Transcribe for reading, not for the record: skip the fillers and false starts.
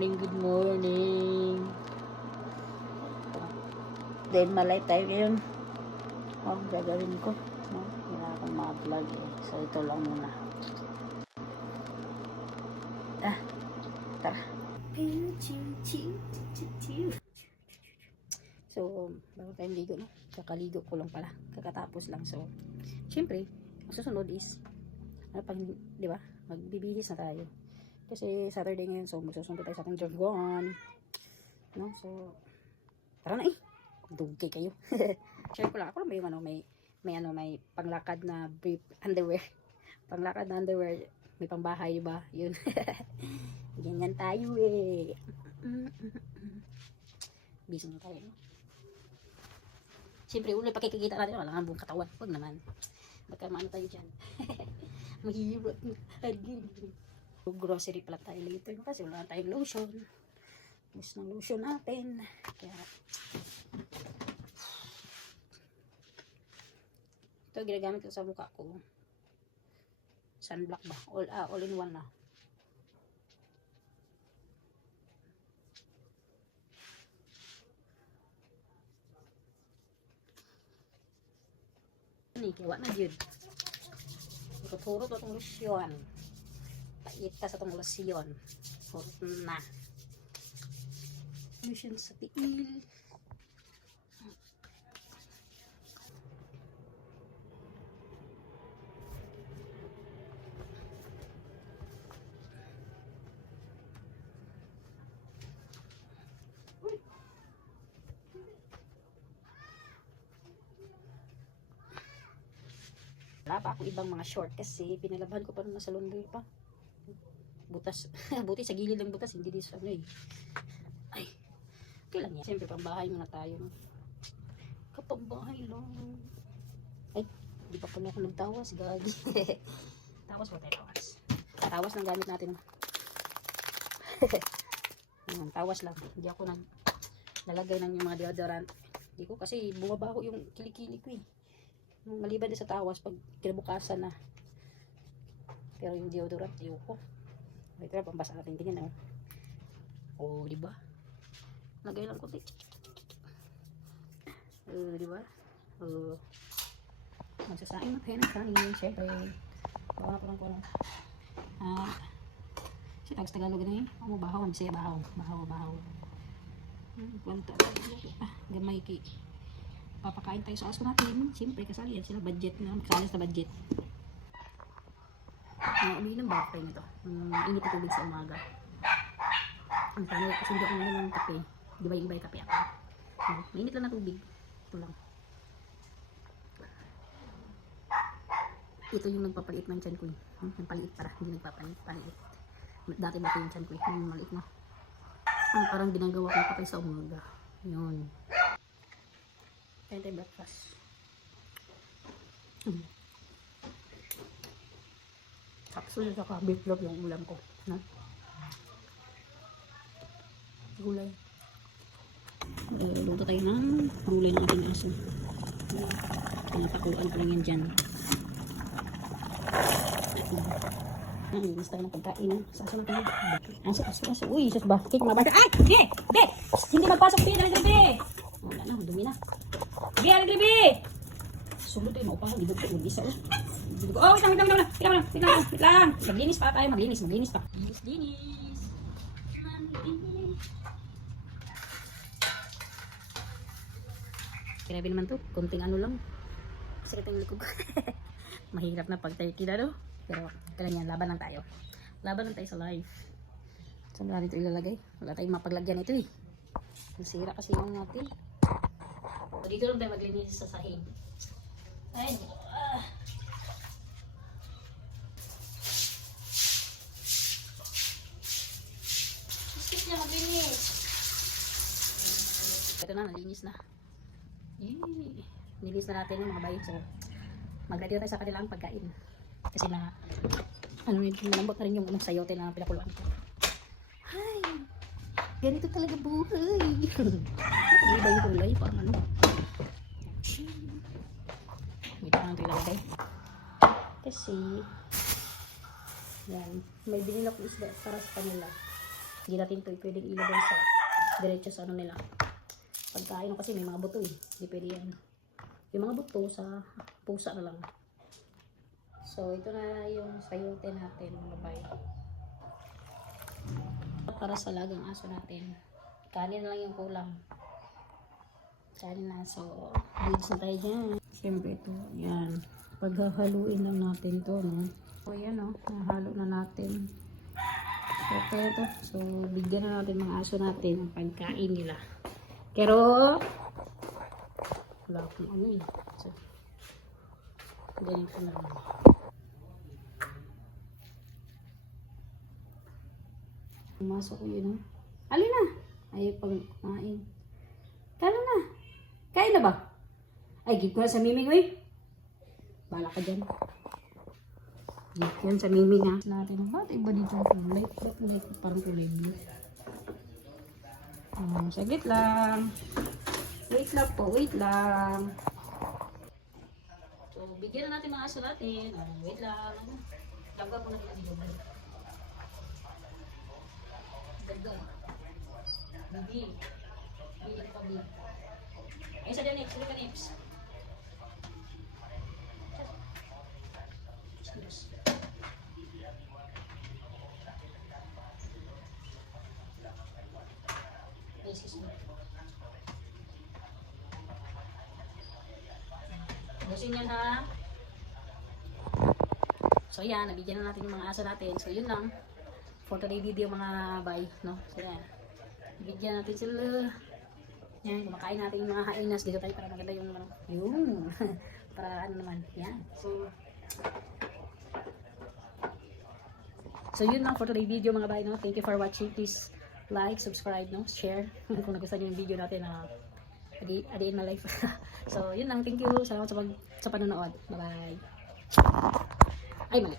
morning, good morning. Dahil malay tayo ngayon. Gagawin ko. Wala akong mag-vlog eh. So, ito lang muna. Tara. So, bago tayong ligo, no? Kakaligo ko lang pala. Kakatapos lang. So, syempre, ang susunod is, ano pang, di ba? Magbibihis na tayo. Kasi Saturday ngayon, so magsusunod tayo sa ating jargon. No? So, tara na eh. Dugay kayo. Share ko lang. Ako lang may panglakad na brief underwear. Panglakad na underwear. May pangbahay, ba? Yun. Ganyan tayo eh. Busy na tayo. Siyempre, ulo pakikikita natin. Wala nga buong katawan. Huwag naman. Baka maano tayo dyan. Mahirap. Grocery pala tayo later. Kasi wala tayong lotion. Miss ng lotion natin. Kaya, ito ginagamit ko sa mukha ko. Sunblock ba? All in one na. Kiwa na yun. Ikuturo to itong lotion. Paita sa itong lotion. Hurot na. Lotion sa tiil. Wala pa ako ibang mga short kasi pinalabahan ko pa naman sa laundry pa. Butas. Buti sa gilid ng butas, hindi dito ano eh. Ay, okay lang yan. Siyempre pambahay muna tayo. Kapambahay lang. Ay, di pa pala ako nagtawas. Gagi. Tawas ba tayo? Tawas lang gamit natin. Tawas lang. Hindi ako nalagay ng yung mga deodorant. Hindi ko kasi bumabaho yung kilikili ko eh. Maliban din sa tawas pag kinabukasan na. Pero yung deodorant ayoko. Ito na pambasa natin tingin oh. Oh, di ba? Lagay lang konti. Di ba? Magsasaing na tayo ng kanin, syempre. Bawa na ko lang. Si Tagalog na eh. Bahaw, masaya bahaw. Bahaw. Kwento. Gamay kay papakain tayo sa aso natin. Siyempre, kasali yan sila. Budget na. Kasali sa budget. Umiinom ba ako tayo nito? Init na tubig sa umaga. Ang tanong, kasi hindi ako uminom ng kape. Di ba yung iba yung kape ako? Mainit lang na tubig. Ito lang. Ito yung nagpapalit ng tiyan ko. Nagpalit para. Hindi nagpapalit. Palit. Dati yung tiyan ko. Yung maliit na. Parang ginagawa ko kape sa umaga. Yun. Kaya tayo breakfast. Capsule saka beef loaf yung ulam ko. Gulay. Luto tayo ng gulay ng ating aso. Pinapakuan ko lang yan dyan. Nalinis tayo ng pagkain. Sa aso natin. Aso. Uy, sus ba? Cake mabasa. Ay! Hindi! Hindi magpasok din. Dali! Wala na, dumi na. Sige, Alagribi! Sulod tayo, maupahan. Dibog ko, mag-isa. Oh, wait lang. Maglinis pa tayo, maglinis pa. Linis. Grabe naman to, konting ano lang. Sakit ang likod ko. Mahirap na pag tayo kilalo. Pero, kailan yan, laban lang tayo. Laban lang tayo sa life. Saan ba natin ito ilalagay? Wala tayong mapaglagyan ito eh. Nasira kasi yung natin. So, dito lang tayo maglinis sa sahig. Ay, Biskit niya maglinis. Ito na, nalinis na. Nilinis na natin yung mga bayo. So, mag-ready na tayo sa kanilang pagkain. Kasi na, malambot na rin yung sayote na pinakuluan ko. Ay, ganito talaga buhay. Iba yung kulay, parang ano. Dito lang ito ilagay. Kasi, yan, may binilok isda para sa kanila. Hindi natin ito pwedeng ilagay sa diretso sa ano nila. Pagkain kasi may mga buto eh. Hindi pwede yan. Yung mga buto sa pusa na lang. So, ito na yung sayote natin, mga babae. Para sa lagang aso natin. Kanin na lang yung kulang. Kanin na. So, bilis na tayo dyan. Siyempre ito, yan. Paghahaluin lang natin to, no? So, yan, no? Nahalo na natin. So, ito. So, bigyan na natin mga aso natin ang pagkain nila. Pero, wala akong ano eh. So, ganito na lang. Pumasok ko yun, no? Alin na? Ayaw pang kumain. Kano na? Kain na ba? Ay, give ko na sa Miming, uy. Bala ka dyan. Give ko yan sa Miming, ha? Natin, ba't iba dito ang kulay? Ba't kulay ko parang kulay blue? Saglit lang. Wait lang po, wait lang. So, bigyan na natin mga aso natin. Wait lang. Tanggal po natin dito. Ganda. Bibi. Bibi ka pa, Bibi. Ayun sa dyan, sila ka nips. Excuse me. Busin yan, ha? So yan, nabigyan na natin yung mga aso natin. So yun lang. For today video mga bye, no? So yan. Bigyan natin sila. Yan, kumakain natin yung mga hainas. Dito tayo para maganda yung ano. Yung. Para ano naman. Yan. So yun lang for today video mga bye, no? Thank you for watching. Please like, subscribe, no? Share. Kung nagustuhan nyo yung video natin na a day in my life. So yun lang. Thank you. Salamat sa panonood. Bye bye. Ay, mali.